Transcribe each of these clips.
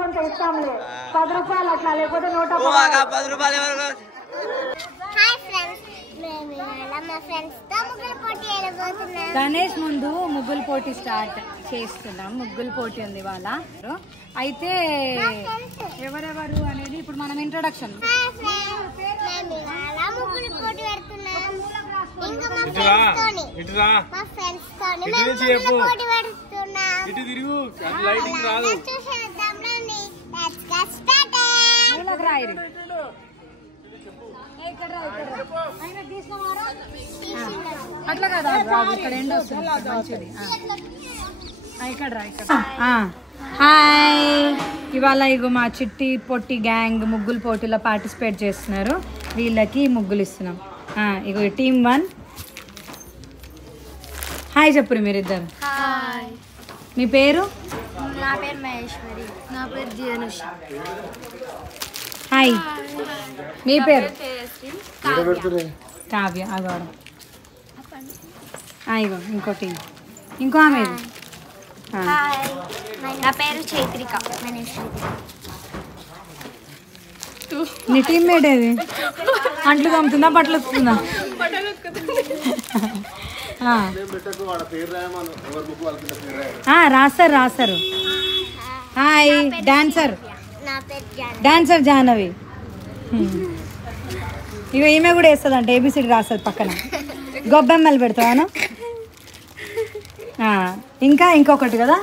కొంత ఇస్తాంలే 10 రూపాయలు అట్లా లేకపోతే 10 రూపాయలు గణేష్ ముందు ముగ్గుల పోటీ స్టార్ట్ చేస్తున్నాం. ముగ్గుల పోటీ ఉంది ఇవాళ. అయితే ఎవరెవరు అనేది ఇప్పుడు మనం ఇంట్రొడక్షన్. అట్లా కదా ఇక్కడ ఎండ వస్తుంది మంచిది. ఇక్కడ రా ఇక్కడ. హాయ్, ఇవాళ ఇగో మా చిట్టి పొట్టి గ్యాంగ్ ముగ్గులు పోటీలో పార్టిసిపేట్ చేస్తున్నారు. వీళ్ళకి ముగ్గులు ఇస్తున్నాం. ఇగో టీమ్ 1. హాయ్ చెప్పురు మీరిద్దరు. మీ పేరు? నా పేరు మహేశ్వరి. నా పేరు జియనుష. హాయ్, మీ పేరు? కావ్య. అగో ఇగో ఇంకోటి, ఇంకో ఆమె. నా పేరు చైత్రిక. నీ టీమ్మేట్ ఏది? అంట్లు తమ్ముతుందా బట్టలు ఉతుకుతుందా? రాస్తారు. Hi, dancer Jahnavi. ఇక ఈమె కూడా వేస్తుంది అంటే ఏబిసిడి రాస్తుంది పక్కన. గొబ్బెమ్మలు పెడతాను. ఇంకా ఇంకొకటి కదా,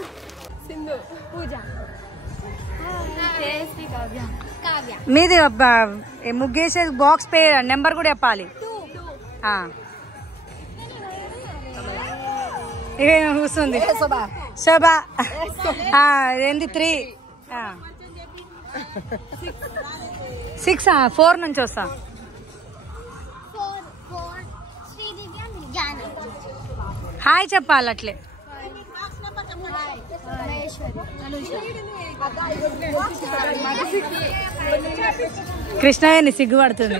మీది ముగ్గేసే బాక్స్ నెంబర్ కూడా చెప్పాలి. కూర్చుంది శోభా. ఏంది 3 6 4 నుంచి వస్తా. హాయ్ చెప్పాలి అట్లే. కృష్ణవేణి సిగ్గుపడుతుంది.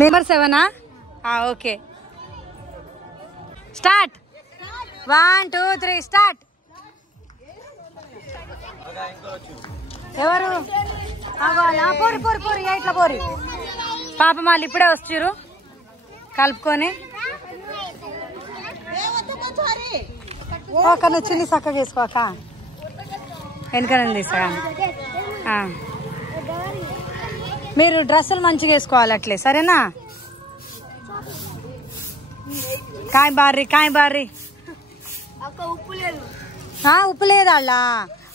నెంబర్ 7. Okay, start. 1 2 3 స్టార్ట్. ఎవరు? పోరి ఇట్లా పోరి. పాప వాళ్ళు ఇప్పుడే వచ్చారు కలుపుకొని. ఒక నువ్వు చిన్ని చక్కగా చేసుకోక వెనకనే తీసా. మీరు డ్రెస్సులు మంచిగా వేసుకోవాలి అట్లే, సరేనా? కాయ బార్రీ. ఉప్పు లేదు అళ్ళ.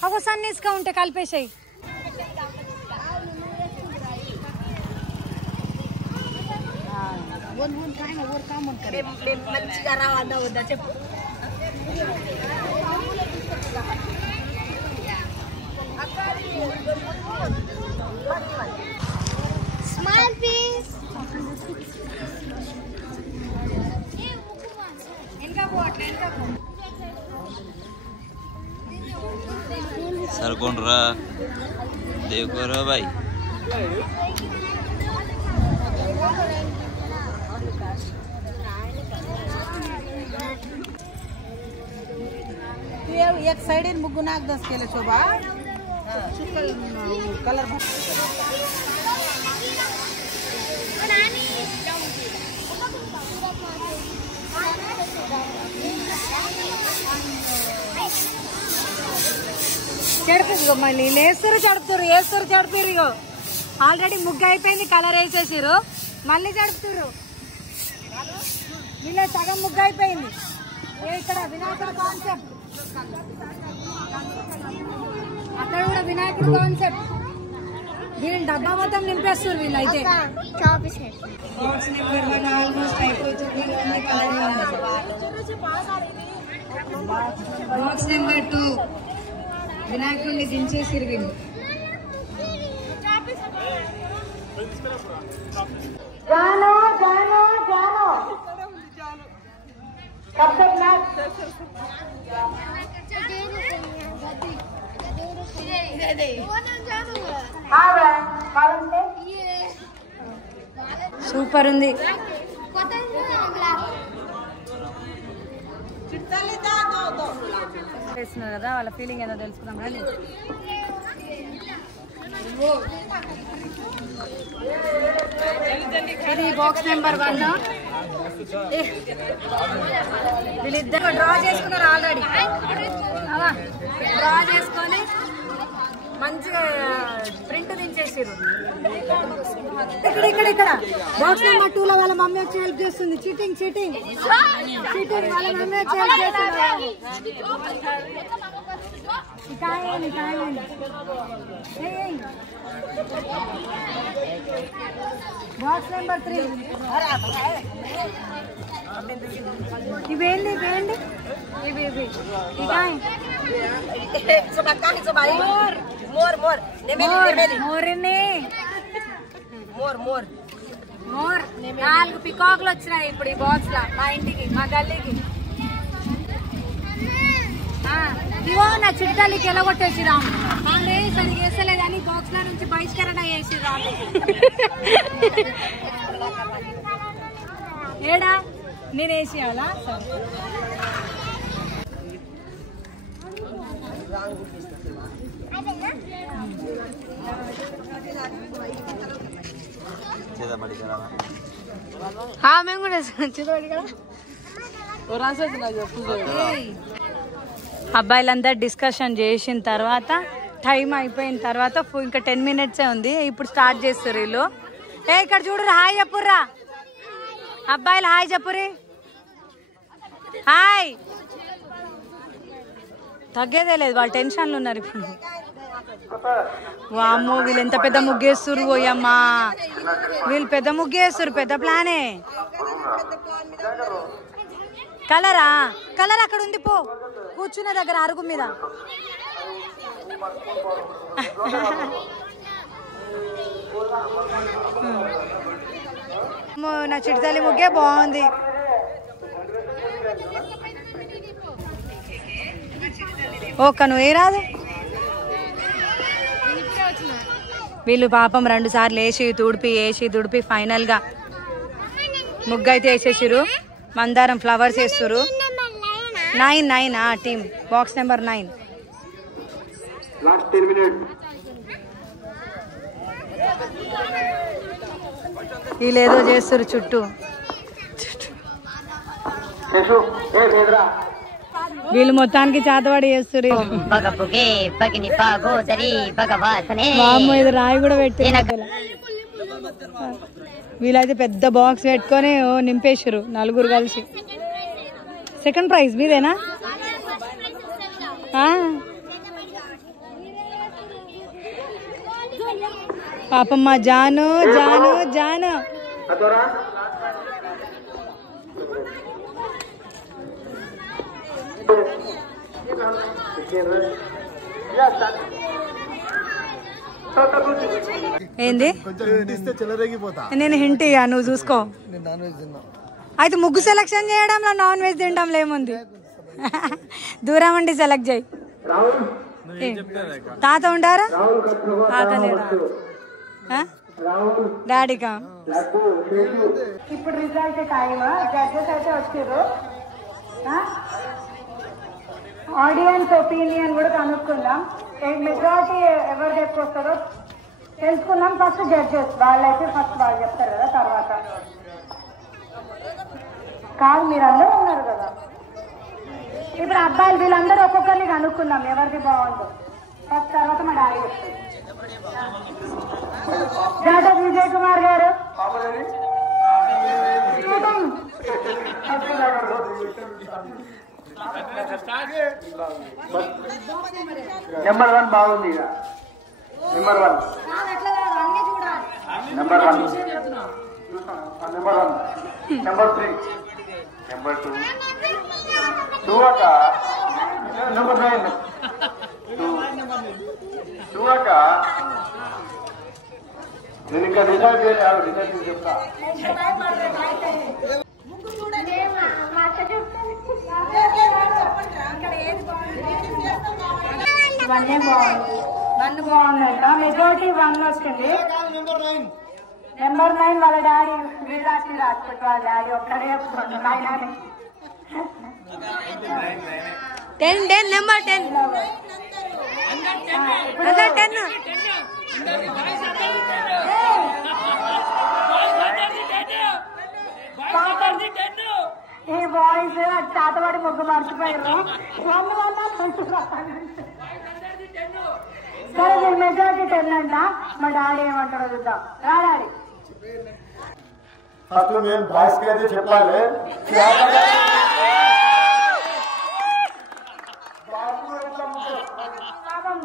ఒక సన్నీస్గా ఉంటే కలిపేసాయి. మంచిగా రావద్దా వద్దా చెప్పు. Small piece. सरकोंडरा देखो रे भाई. एक साइड मुग्गु नाक 10 केले शोभा कलर చెడుపు మళ్ళీ వేస్తారు చెడుపుతారు. ఇగో ఆల్రెడీ ముగ్గు అయిపోయింది, కలర్ వేసేసారు, మళ్ళీ చెడుపుతారు. వీళ్ళ సగం ముగ్గు అయిపోయింది. ఇక్కడ వినాయకుడు కాన్సెప్ట్, అక్కడ కూడా వినాయకుడు కాన్సెప్ట్. దీని డబ్బా మొత్తం నింపేస్తారు వీళ్ళైతే. ఆల్మోస్ట్ అయిపోతుంది. బాక్స్ నెంబర్ 2 వినాయకుడిని దించేసిరు వీళ్ళు. సూపర్ ఉంది. పెట్టేస్తున్నారు కదా, వాళ్ళ ఫీలింగ్ ఏదో తెలుసుకున్నాం కానీ. ఇది బాక్స్ నెంబర్ 1. వీళ్ళిద్దరు డ్రా చేసుకున్నారు ఆల్రెడీ. డ్రా చేసుకొని మంచిగా ప్రింట్ దించేసారు. ఇక్కడ బాక్స్ నెంబర్ 2 లో వాళ్ళ మమ్మీ వచ్చి హెల్ప్ చేస్తుంది. చీటింగ్ వాళ్ళ మమ్మీ వచ్చి హెల్ప్ చేస్తుంది. బాక్స్ నెంబర్ 3 ఇవేంటి ఇవి మోర్ 4 పికాకులు వచ్చినాయి ఇప్పుడు ఈ బాక్స్ లా మా ఇంటికి, మా గల్లీకి. ఇవో నా చిట్టాలికి ఎలా కొట్టేసి రాము సరిగ్గా వేసలేదని బాక్స్ లా నుంచి బహిష్కరణ చేసి రాము. ఏడా నేను వేసేయాలా? మేము కూడా అబ్బాయిలందరూ డిస్కషన్ చేసిన తర్వాత టైం అయిపోయిన తర్వాత ఇంకా 10 minutes ఉంది. ఇప్పుడు స్టార్ట్ చేస్తారు వీళ్ళు. ఇక్కడ చూడరు, హాయ్ చెప్పుర్రా అబ్బాయిలు, హాయ్ చెప్పురి, హాయ్. తగ్గేదే లేదు, వాళ్ళు టెన్షన్లు ఉన్నారు ఇప్పుడు. వామ్మో వీళ్ళు ఎంత పెద్ద ముగ్గేస్తురు, పోయమ్మా వీళ్ళు పెద్ద ముగ్గేస్తురు, పెద్ద ప్లానే. కలర్ అక్కడ ఉంది, పో కూర్చునే దగ్గర అరుగు మీద. నా చిట్టాలి ముగ్గే బాగుంది. ఓకే నువ్వు ఏ రాదు. వీళ్ళు పాపం 2 సార్లు వేసి తుడిపి ఫైనల్ గా ముగ్గు అయితే వేసేసారు. మందారం ఫ్లవర్స్ వేస్తారు. 9 టీమ్ బాక్స్ నెంబర్ 9. వీళ్ళు ఏదో చేస్తారు చుట్టూ. వీళ్ళు మొత్తానికి చేతవాడి చేస్తారు. ఇది రాయి కూడా పెట్టి వీళ్ళైతే పెద్ద బాక్స్ పెట్టుకొని నింపేసారు 4 కలిసి. సెకండ్ ప్రైజ్ మీదేనా? పాపమ్మ జాను. ఏంది నేను హింట్ ఇయ్యా, నువ్వు చూసుకో. అయితే ముగ్గు సెలెక్షన్ చేయడంలో నాన్ వెజ్ తినడంలో ఏముంది? దూరం అండి సెలెక్ట్ చేయి. తాత ఉండారా? తాత లేడా? డాడీకా? ఇప్పుడు రిజల్ట్ టైమ్. జడ్జెస్ అయితే వచ్చారు. ఆడియన్స్ ఒపీనియన్ కూడా కనుక్కుందాం. మెజారిటీ ఎవరు చెప్పుకొస్తారో తెలుసుకుందాం. ఫస్ట్ జడ్జెస్ వాళ్ళైతే ఫస్ట్ వాళ్ళు చెప్తారు కదా, తర్వాత కాదు మీరు అందరూ ఉన్నారు కదా. ఇప్పుడు అబ్బాయిలు వీళ్ళందరూ ఒక్కొక్కరిని కనుక్కుందాం ఎవరిది బాగుందో ఫస్ట్, తర్వాత మా డాడీ చెప్తారు. డాక్టర్ విజయ్ కుమార్ గారు నెంబర్ 1 బాగుంది. నెంబర్ 1 నెంబర్ 1 నెంబర్ 3 నెంబర్ 2 అక్క నెంబర్ 9 2 అక్క. నేను ఇంకా డిసైడ్ చేయలేదు, డిసైడ్ చేసి చెప్తా. వన్నే బాగుంది. 1 బాగుందంట. మెజారిటీ 1 వస్తుంది. నెంబర్ 9 వాళ్ళ డాడీ వీరాసి రాజ్కోట్ వాళ్ళ డాడీ ఒక్కడే చెప్తున్నాడు. 10 నెంబర్ 10 ఈ బాయ్స్ చాతవాడి ముగ్గు మర్చిపోయారు. సరే నేను మెజారిటీ 10 అంట. మా డాడీ ఏమంటారో చూద్దాం. రా డాడీ. ఫస్ట్ నేను బాయ్స్ కి అయితే చెప్పాలి.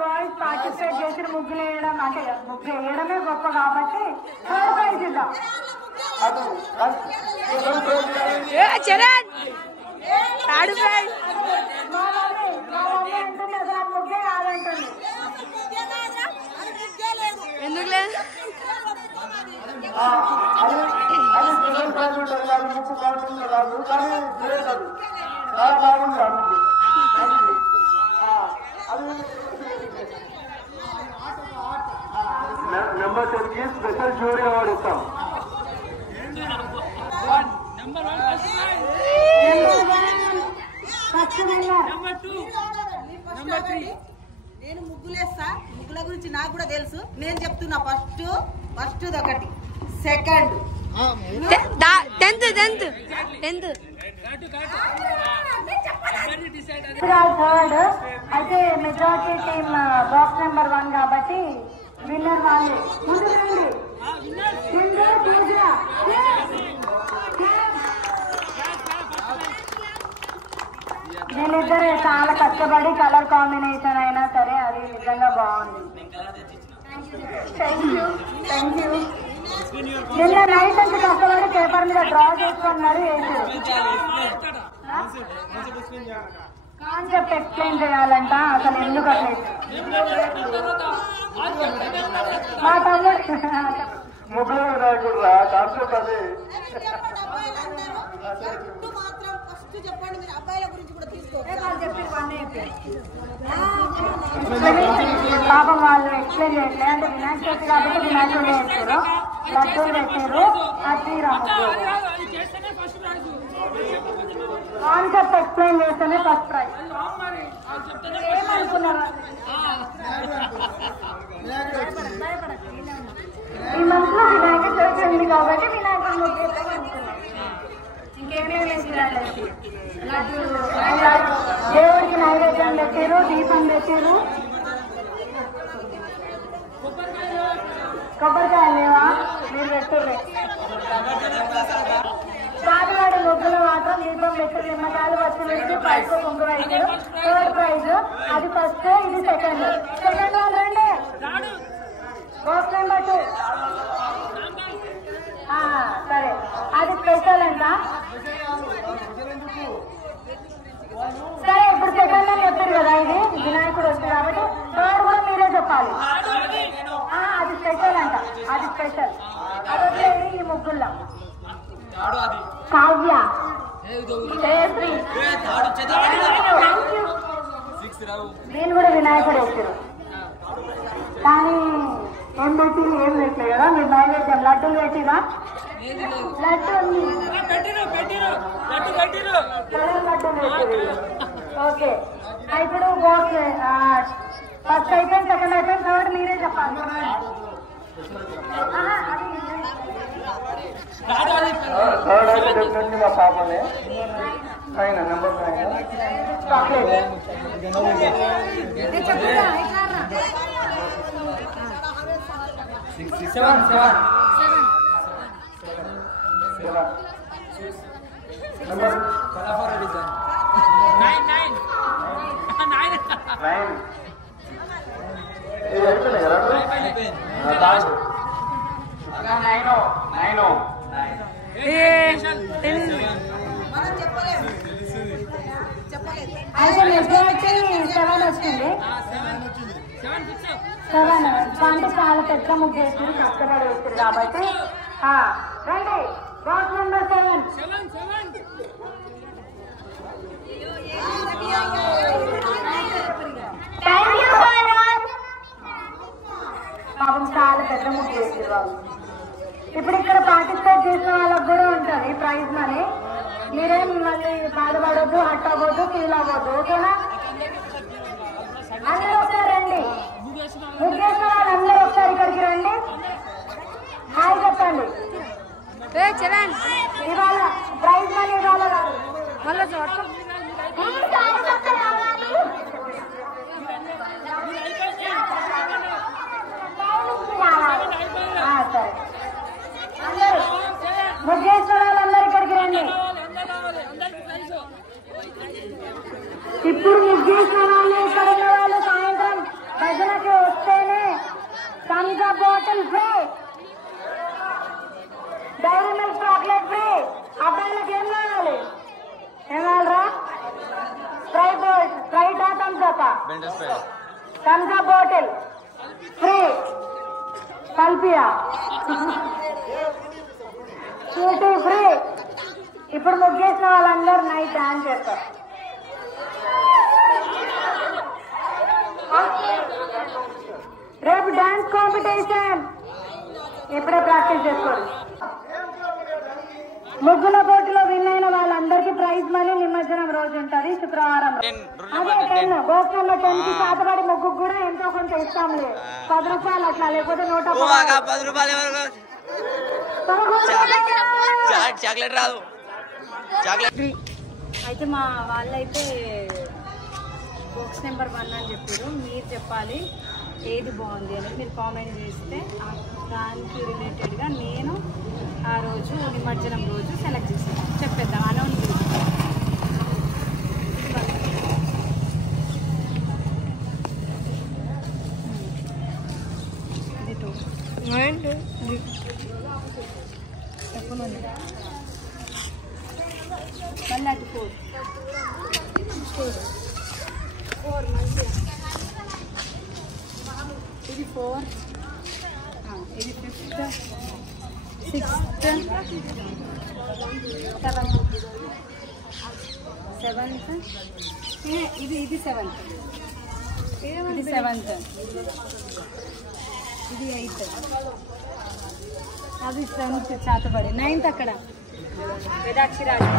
బాయ్స్ పార్టిసిపేట్ చేసి ముగ్గులు వేయడం అంటే ముగ్గు వేయడమే గొప్ప కాబట్టి థర్డ్ ప్రైజ్ ఇద్దాం. చరణ్ థర్డ్ ప్రైజ్ ముగ్గే కాదంటుంది. ఎందుకు లేదు? నెంబర్ 10 కి స్పెషల్ జ్యూరీ అవార్డు ఇస్తాం. నేను ముగ్గులేస్తా. ముగ్గుల గురించి నాకు కూడా తెలుసు. నేను చెప్తున్నా ఫస్ట్ ఒకటి, సెకండ్ 10th థర్డ్ అయితే మెజారిటీ టీమ్ బాక్స్ నెంబర్ 1 కాబట్టి విన్నర్ వాళ్ళే. ముందు రండి. వీళ్ళిద్దరు చాలా కష్టపడి కలర్ కాంబినేషన్ అయినా సరే అది నిజంగా బాగుంది. Thank you. నిన్న నైట్ అంతా కష్టపడి పేపర్ మీద డ్రా చేసుకున్నారు. కాన్సెప్ట్ ఎక్స్ప్లెయిన్ చేయాలంట. అసలు ఎందుకు అట్లా మా తమ్ముడు ముగ్గురు వినాయకుడు రా కాన్సెప్ట్ అది. చెప్పండి మీరు అబ్బాయిల గురించి కూడా తీసుకోండి. పాపం వాళ్ళు ఎక్స్ప్లెయిన్ చేయట్లేదు. అంటే వినాయక చవితి కాబట్టి వినాయకుడు వేస్తారు, లడ్డూలు పెట్టారు, శ్రీరాముడు. కాన్సెప్ట్ ఎక్స్ప్లెయిన్ చేస్తేనే ఫస్ట్ ప్రైజ్. ఏమనుకున్నారు? ఈ మంత్ లో వినాయక చవితి ఉంది కాబట్టి వినాయకుడు ముగ్గేస్తామనుకున్నారు. ఇంకేమేమి దేవుడికి నైవేద్యం పెట్టారు, దీపం పెట్టారు. కొబ్బరికాయ లేవా? మీరు పెట్టుర్రే. పాతవాడి ముగ్గులు మాత్రం దీపం పెట్టారు, నిమ్మకాయలు వచ్చి పెట్టి పైకి కుంకుమ వేసారు. థర్డ్ ప్రైజ్ అది ఫస్ట్, ఇది సెకండ్. సెకండ్ వాళ్ళు రండి. బాక్స్ నెంబర్ 2 సరే అది స్పెషల్ అంట. సరే ఇప్పుడు సెకండ్ అని చెప్పారు కదా, ఇది వినాయకుడు వస్తుంది కాబట్టి థర్డ్ కూడా మీరే చెప్పాలి. అది స్పెషల్ అంట, అది స్పెషల్. అదొకే ఈ ముగ్గుల్లో కావ్య, జయశ్రీ, నేను కూడా వినాయకుడు వచ్చారు. కానీ ఏం పెట్టి ఏం పెట్టలేదు కదా. మీరు నైవేద్యం లడ్డూలు పెట్టిరా? లడ్డూ ఓకే. ఇప్పుడు బాక్స్ ఫస్ట్ అయిపోయింది, సెకండ్ అయిపోయింది, థర్డ్ మీరే చెప్పాలి. థర్డ్ అయితే డెఫినెట్లీ మా పాపనే. అయినా నెంబర్ 9 అయితే మెజారిటీ 7 వచ్చింది. 7 అంటే చాలా పెద్ద ముగ్గు వేసి కష్టపడి వేసారు కాబట్టి రండి. Box number 7. పాపం చాలా పెద్ద ముగ్గు వేసారు వాళ్ళు. ఇప్పుడు ఇక్కడ పార్టిసిపేట్ చేసిన వాళ్ళకి కూడా ఉంటుంది ప్రైజ్ మనీ. మీరేం మళ్ళీ బాధపడొద్దు, హట్ అవ్వద్దు, ఫీల్ అవ్వద్దు. ఓకేనా? థమ్స్ అప్ బాటిల్ ఫ్రీ కల్పియా స్వీటీ ఫ్రీ. ఇప్పుడు ముగ్గేసిన వాళ్ళందరూ నైట్ డాన్స్ చేస్తారు. రేపు డాన్స్ కాంపిటీషన్ ఇప్పుడే ప్రాక్టీస్ చేసుకోండి. ముగ్గుల పోటీలో విన్ అయిన వాళ్ళందరికీ ప్రైజ్ మనీ నిమజ్జనం రోజు ఉంటుంది శుక్రవారం. అదే 10 బాక్స్ నెంబర్ 10 కి శాతపడి ముగ్గు కూడా ఎంతో కొంత ఇస్తాంలే, 10 రూపాయలు అట్లా, లేకపోతే 10 రూపాయలు. చాక్లెట్ రాదు. అయితే మా వాళ్ళైతే బాక్స్ నెంబర్ 1 అని చెప్పారు. మీరు చెప్పాలి ఏది బాగుంది అని. మీరు కామెంట్ చేస్తే దానికి రిలేటెడ్గా నేను ఆ రోజు నిమజ్జనం రోజు సెలెక్ట్ చేస్తాను. చెప్పేద్దాం అనౌన్స్ చేస్తాను. మళ్ళీ అటు 4 మంచిగా. ఇది 4, ఇది 5th, 6th, 7th, ఇది 7th, ఇది 7th, ఇది 8th, అది 7th చాతబడి. 9th అక్కడ వేదాక్షి రాజు.